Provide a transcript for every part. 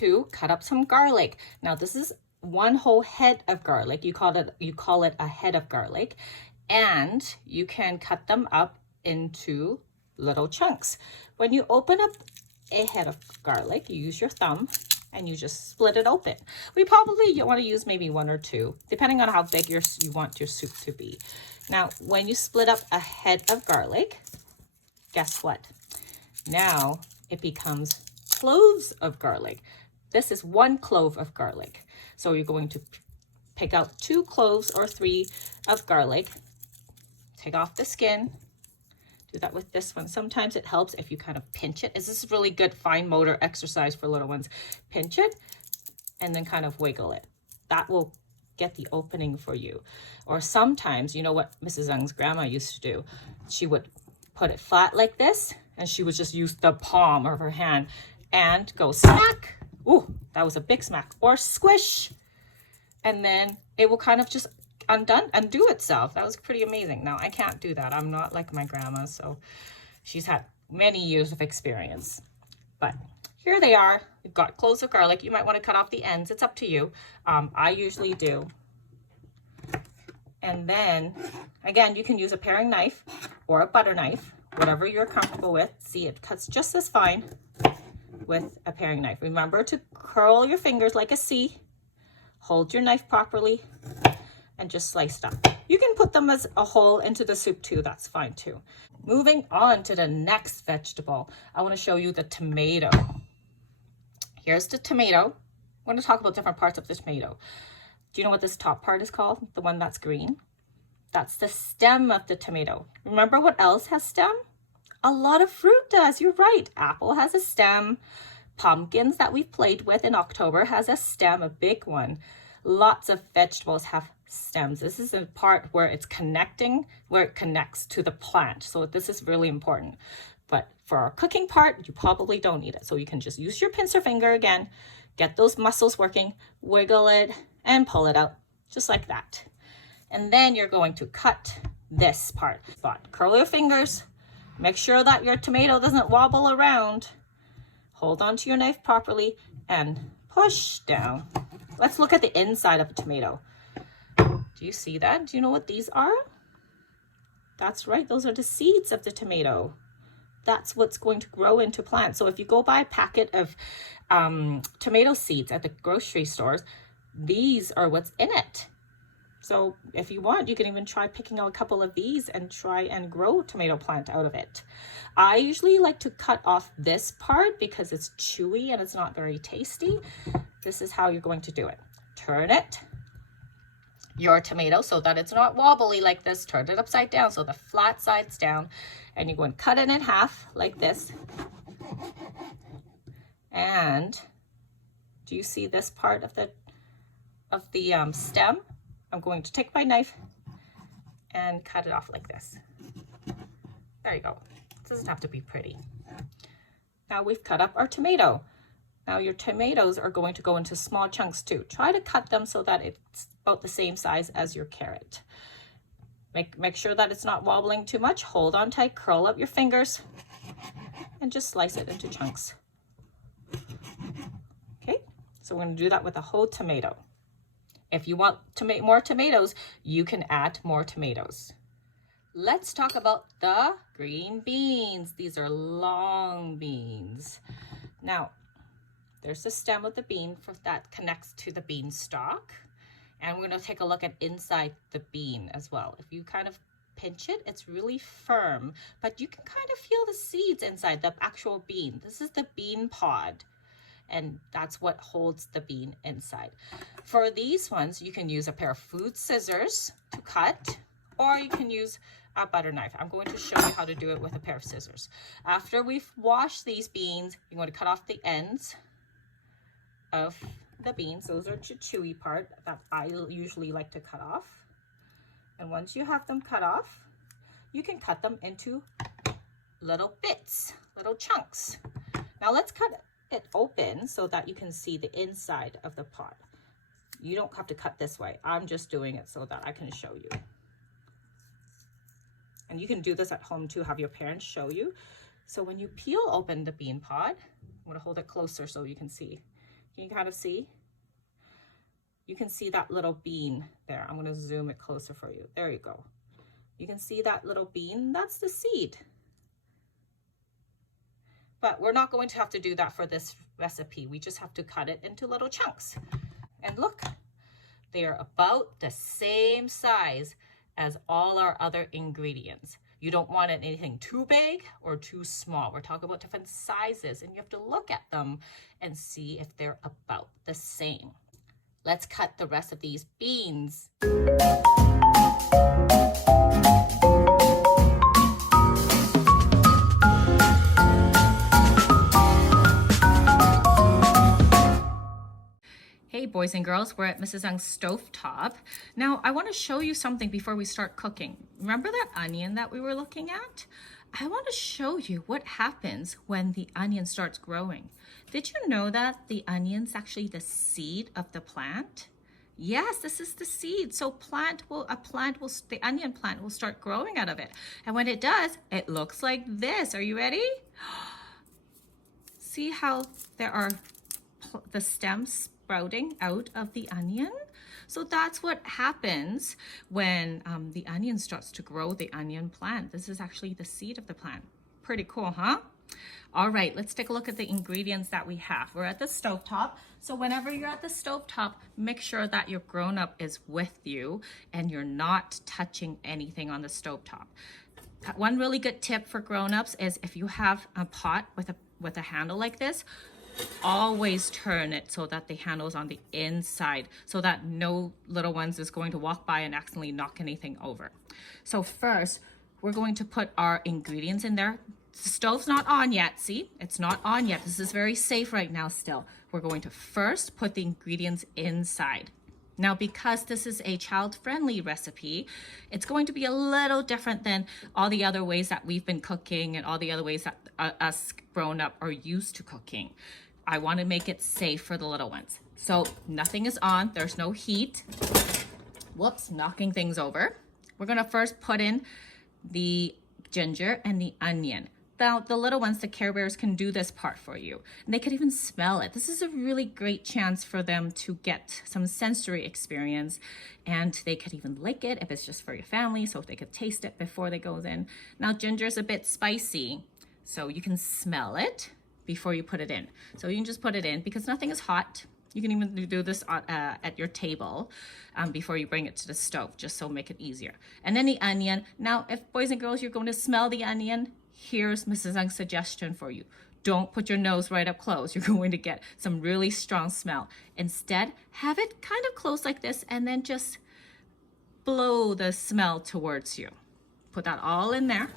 to cut up some garlic. Now this is one whole head of garlic. You call it a head of garlic, and you can cut them up into little chunks. When you open up a head of garlic, you use your thumb and you just split it open. You want to use maybe one or two, depending on how big you want your soup to be. Now, when you split up a head of garlic, guess what? Now it becomes cloves of garlic. This is 1 clove of garlic. So you're going to pick out 2 cloves or 3 of garlic, take off the skin. Do that with this one. Sometimes it helps if you kind of pinch it. This is really good fine motor exercise for little ones. Pinch it and then kind of wiggle it. That will get the opening for you. Or sometimes, you know what Mrs. Young's grandma used to do? She would put it flat like this, and she would just use the palm of her hand and go smack. Ooh, that was a big smack. Or squish. And then it will kind of just undo itself. That was pretty amazing. Now I can't do that. I'm not like my grandma, so she's had many years of experience. But here they are. You've got cloves of garlic. You might want to cut off the ends. It's up to you. I usually do. And then again, you can use a paring knife or a butter knife, whatever you're comfortable with. See, it cuts just as fine with a paring knife. Remember to curl your fingers like a C. Hold your knife properly and just slice it up. You can put them as a whole into the soup too. That's fine too. Moving on to the next vegetable, I want to show you the tomato. Here's the tomato. I want to talk about different parts of the tomato. Do you know what this top part is called? The one that's green? That's the stem of the tomato. Remember what else has stem? A lot of fruit does. You're right. Apple has a stem. Pumpkins that we've played with in October has a stem, a big one. Lots of vegetables have stems. This is the part where it connects to the plant. So this is really important. But for our cooking part, you probably don't need it. So you can just use your pincer finger again, get those muscles working, wiggle it and pull it out just like that. And then you're going to cut this part. Curl your fingers, make sure that your tomato doesn't wobble around. Hold on to your knife properly and push down. Let's look at the inside of a tomato. Do you see that? Do you know what these are? That's right. Those are the seeds of the tomato. That's what's going to grow into plants. So if you go buy a packet of tomato seeds at the grocery stores, these are what's in it. So if you want, you can even try picking out a couple of these and try and grow a tomato plant out of it. I usually like to cut off this part because it's chewy and it's not very tasty. This is how you're going to do it. Turn your tomato so that it's not wobbly like this. Turn it upside down so the flat side's down, and you're going to cut it in half like this. And do you see this part of the stem? I'm going to take my knife and cut it off like this. There you go. It doesn't have to be pretty. Now we've cut up our tomato. Now your tomatoes are going to go into small chunks too. Try to cut them so that it's about the same size as your carrot. Make sure that it's not wobbling too much. Hold on tight, curl up your fingers, and just slice it into chunks. Okay, so we're going to do that with a whole tomato. If you want to make more tomatoes, you can add more tomatoes. Let's talk about the green beans. These are long beans. Now, there's the stem of the bean that connects to the bean stalk. And we're going to take a look at inside the bean as well. If you kind of pinch it, it's really firm, but you can kind of feel the seeds inside the actual bean. This is the bean pod, and that's what holds the bean inside. For these ones, you can use a pair of food scissors to cut, or you can use a butter knife. I'm going to show you how to do it with a pair of scissors. After we've washed these beans, you're going to cut off the ends of the beans. Those are the chewy part that I usually like to cut off. And once you have them cut off, you can cut them into little bits, little chunks. Now let's cut it open so that you can see the inside of the pod. You don't have to cut this way. I'm just doing it so that I can show you. And you can do this at home too, have your parents show you. So when you peel open the bean pod, I'm going to hold it closer so you can see. Can you kind of see? You can see that little bean there. I'm gonna zoom it closer for you. There you go. You can see that little bean, that's the seed. But we're not going to have to do that for this recipe. We just have to cut it into little chunks. And look, they're about the same size as all our other ingredients. You don't want anything too big or too small. We're talking about different sizes, and you have to look at them and see if they're about the same. Let's cut the rest of these beans. Hey boys and girls, we're at Mrs. Ng's stovetop. Now I want to show you something before we start cooking. Remember that onion that we were looking at? I want to show you what happens when the onion starts growing. Did you know that the onion's actually the seed of the plant? Yes, this is the seed. So the onion plant will start growing out of it. And when it does, it looks like this. Are you ready? See how there are the stems sprouting out of the onion? So that's what happens when the onion starts to grow, the onion plant. This is actually the seed of the plant. Pretty cool, huh? All right, let's take a look at the ingredients that we have. We're at the stovetop. So whenever you're at the stovetop, make sure that your grown-up is with you and you're not touching anything on the stovetop. One really good tip for grown-ups is if you have a pot with a handle like this, always turn it so that the handle is on the inside so that no little ones is going to walk by and accidentally knock anything over. So first, we're going to put our ingredients in there. The stove's not on yet. See, it's not on yet. This is very safe right now still. We're going to first put the ingredients inside. Now, because this is a child-friendly recipe, it's going to be a little different than all the other ways that we've been cooking and all the other ways that us grown-up are used to cooking. I want to make it safe for the little ones. So nothing is on. There's no heat. Whoops, knocking things over. We're going to first put in the ginger and the onion. Now, the little ones, the Care Bears, can do this part for you. And they could even smell it. This is a really great chance for them to get some sensory experience. And they could even lick it if it's just for your family, so they could taste it before they go in. Now, ginger is a bit spicy, so you can smell it before you put it in. So you can just put it in because nothing is hot. You can even do this at your table before you bring it to the stove, just so make it easier. And then the onion. Now, if boys and girls, you're going to smell the onion, here's Mrs. Ng's suggestion for you. Don't put your nose right up close. You're going to get some really strong smell. Instead, have it kind of close like this and then just blow the smell towards you. Put that all in there.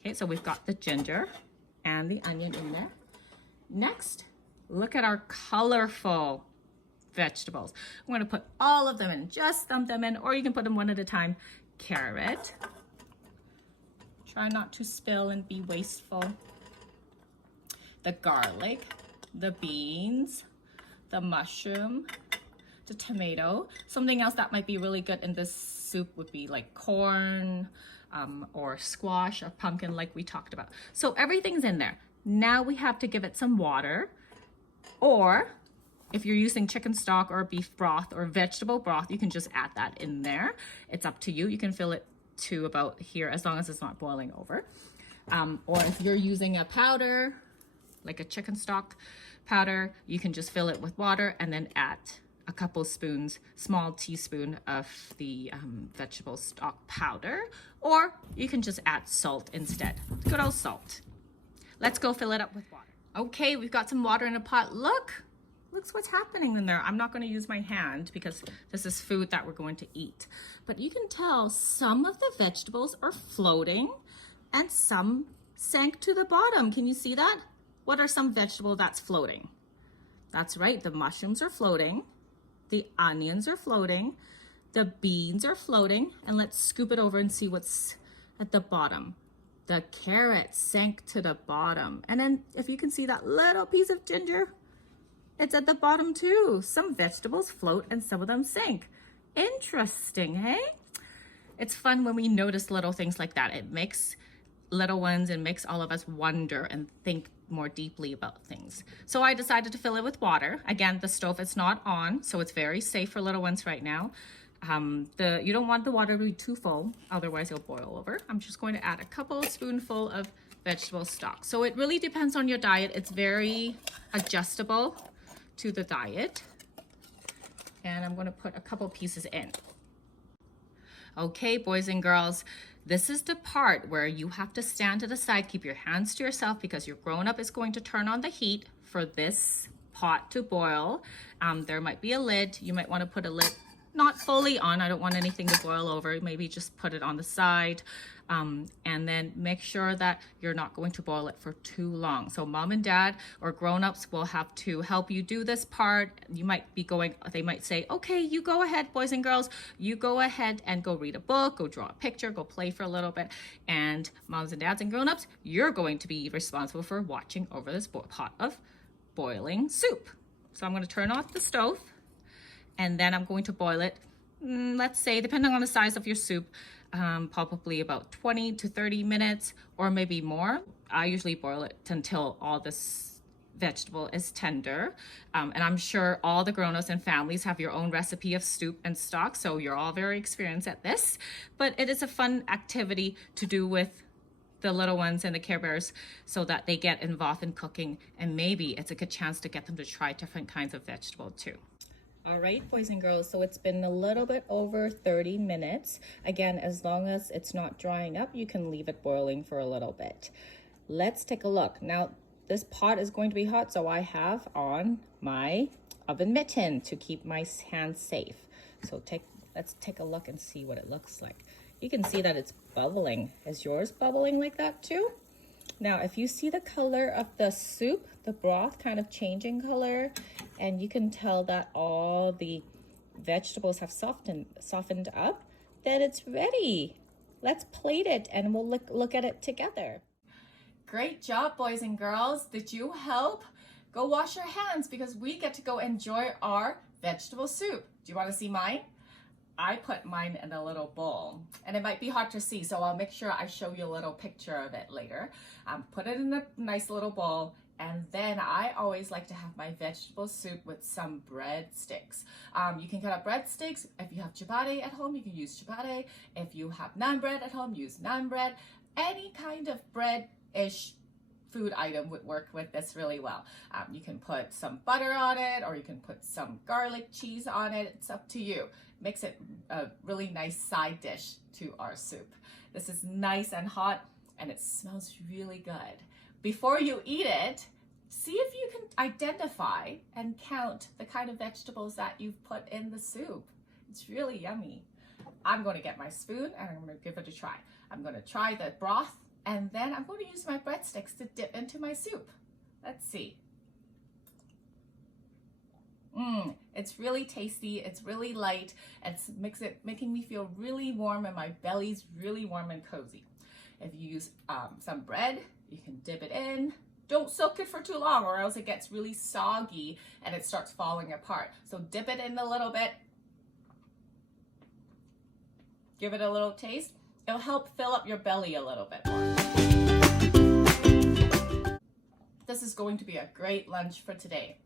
Okay, so we've got the ginger and the onion in there. Next, look at our colorful vegetables. I'm going to put all of them in, just dump them in, or you can put them one at a time. Carrot. Try not to spill and be wasteful. The garlic, the beans, the mushroom, the tomato. Something else that might be really good in this soup would be like corn or squash or pumpkin like we talked about. So everything's in there. Now we have to give it some water, or if you're using chicken stock or beef broth or vegetable broth, you can just add that in there. It's up to you. You can fill it to about here as long as it's not boiling over. Or if you're using a powder, like a chicken stock powder, you can just fill it with water and then add a couple spoons, small teaspoon of the vegetable stock powder, or you can just add salt instead. Good old salt. Let's go fill it up with water. Okay, we've got some water in a pot. Look what's happening in there. I'm not going to use my hand because this is food that we're going to eat. But you can tell some of the vegetables are floating and some sank to the bottom. Can you see that? What are some vegetable that's floating? That's right, the mushrooms are floating. The onions are floating. The beans are floating. And let's scoop it over and see what's at the bottom. The carrot sank to the bottom. And then if you can see that little piece of ginger, it's at the bottom too. Some vegetables float and some of them sink. Interesting, hey? It's fun when we notice little things like that. It makes little ones and makes all of us wonder and think more deeply about things. So I decided to fill it with water. Again, the stove is not on, so it's very safe for little ones right now. You don't want the water to be too full, otherwise it'll boil over. I'm just going to add a couple spoonful of vegetable stock. So it really depends on your diet. It's very adjustable to the diet. And I'm going to put a couple pieces in. Okay, boys and girls, this is the part where you have to stand to the side, keep your hands to yourself because your grown-up is going to turn on the heat for this pot to boil. There might be a lid. You might want to put a lid not fully on. I don't want anything to boil over. Maybe just put it on the side. And then make sure that you're not going to boil it for too long. So mom and dad or grown-ups will have to help you do this part. You might be they might say, okay, you go ahead, boys and girls, you go ahead and go read a book, go draw a picture, go play for a little bit. And moms and dads and grown-ups, you're going to be responsible for watching over this pot of boiling soup. So I'm going to turn off the stove and then I'm going to boil it, let's say, depending on the size of your soup, probably about 20 to 30 minutes or maybe more. I usually boil it until all this vegetable is tender. And I'm sure all the grown-ups and families have your own recipe of soup and stock, so you're all very experienced at this. But it is a fun activity to do with the little ones and the Care Bears so that they get involved in cooking, and maybe it's a good chance to get them to try different kinds of vegetable too. All right, boys and girls, so it's been a little bit over 30 minutes. Again, as long as it's not drying up, you can leave it boiling for a little bit. Let's take a look. Now, this pot is going to be hot, so I have on my oven mitten to keep my hands safe. So let's take a look and see what it looks like. You can see that it's bubbling. Is yours bubbling like that too? Now, if you see the color of the soup, the broth kind of changing color, and you can tell that all the vegetables have softened up, then it's ready. Let's plate it and we'll look at it together. Great job, boys and girls. Did you help? Go wash your hands because we get to go enjoy our vegetable soup. Do you want to see mine? I put mine in a little bowl and it might be hard to see, so I'll make sure I show you a little picture of it later. Put it in a nice little bowl, and then I always like to have my vegetable soup with some breadsticks. You can cut up breadsticks. If you have ciabatta at home, you can use ciabatta. If you have naan bread at home, use naan bread. Any kind of bread-ish food item would work with this really well. You can put some butter on it, or you can put some garlic cheese on it. It's up to you. Makes it a really nice side dish to our soup. This is nice and hot and it smells really good. Before you eat it, see if you can identify and count the kind of vegetables that you've put in the soup. It's really yummy. I'm going to get my spoon and I'm going to give it a try. I'm going to try the broth and then I'm going to use my breadsticks to dip into my soup. Let's see. It's really tasty. It's really light. It's making me feel really warm, and my belly's really warm and cozy. If you use some bread, you can dip it in. Don't soak it for too long or else it gets really soggy and it starts falling apart. So dip it in a little bit. Give it a little taste. It'll help fill up your belly a little bit more. This is going to be a great lunch for today.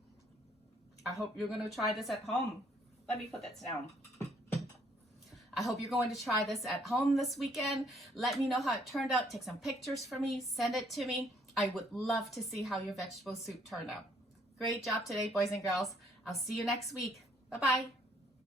I hope you're going to try this at home. Let me put this down. I hope you're going to try this at home this weekend. Let me know how it turned out. Take some pictures for me. Send it to me. I would love to see how your vegetable soup turned out. Great job today, boys and girls. I'll see you next week. Bye-bye.